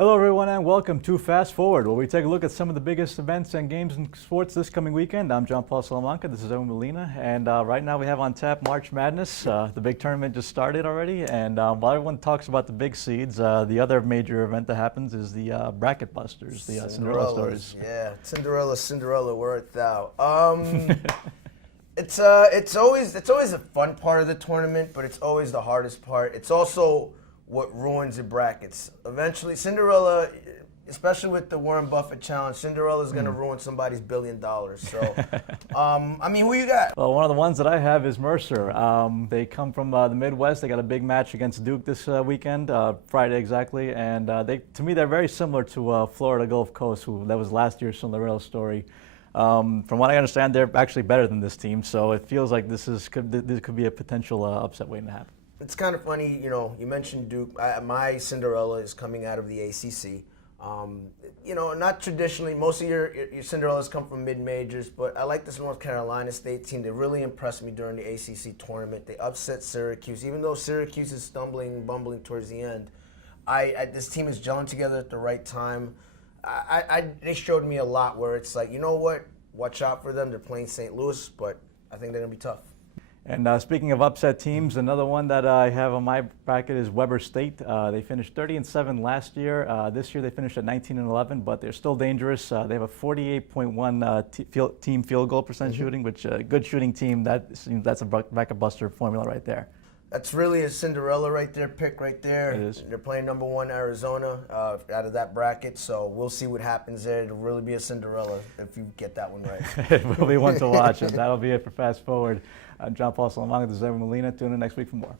Hello, everyone, and welcome to Fast Forward, where we take a look at some of the biggest events and games in sports this coming weekend. I'm John Paul Salamanca. This is Edwin Molina, and right now we have on tap March Madness. The big tournament just started already, and while everyone talks about the big seeds, the other major event that happens is the bracket busters, the Cinderella stories. Yeah, Cinderella, where art thou? It's always a fun part of the tournament, but it's always the hardest part. It's also what ruins the brackets. Eventually, Cinderella, especially with the Warren Buffett challenge, Cinderella is going to ruin somebody's $1 billion. So, who you got? Well, one of the ones that I have is Mercer. They come from the Midwest. They got a big match against Duke this weekend, Friday exactly, and to me, they're very similar to Florida Gulf Coast, that was last year's Cinderella story. From what I understand, they're actually better than this team, so it feels like this could be a potential upset waiting to happen. It's kind of funny, you mentioned Duke. My Cinderella is coming out of the ACC. Not traditionally, most of your Cinderellas come from mid-majors, but I like this North Carolina State team. They really impressed me during the ACC tournament. They upset Syracuse, even though Syracuse is bumbling towards the end. This team is gelling together at the right time. They showed me a lot where it's like, you know what, watch out for them. They're playing St. Louis, but I think they're going to be tough. And speaking of upset teams, another one that I have on my bracket is Weber State. They finished 30-7 last year. This year they finished at 19-11, but they're still dangerous. They have a 48.1 team field goal percent shooting, which a good shooting team. That's a bracket buster formula right there. That's really a Cinderella pick right there. It is. They're playing number 1 Arizona out of that bracket, so we'll see what happens there. It'll really be a Cinderella if you get that one right. It will be one to watch, and that'll be it for Fast Forward. I'm John Paul Salamanca. This is Edwin Molina. Tune in next week for more.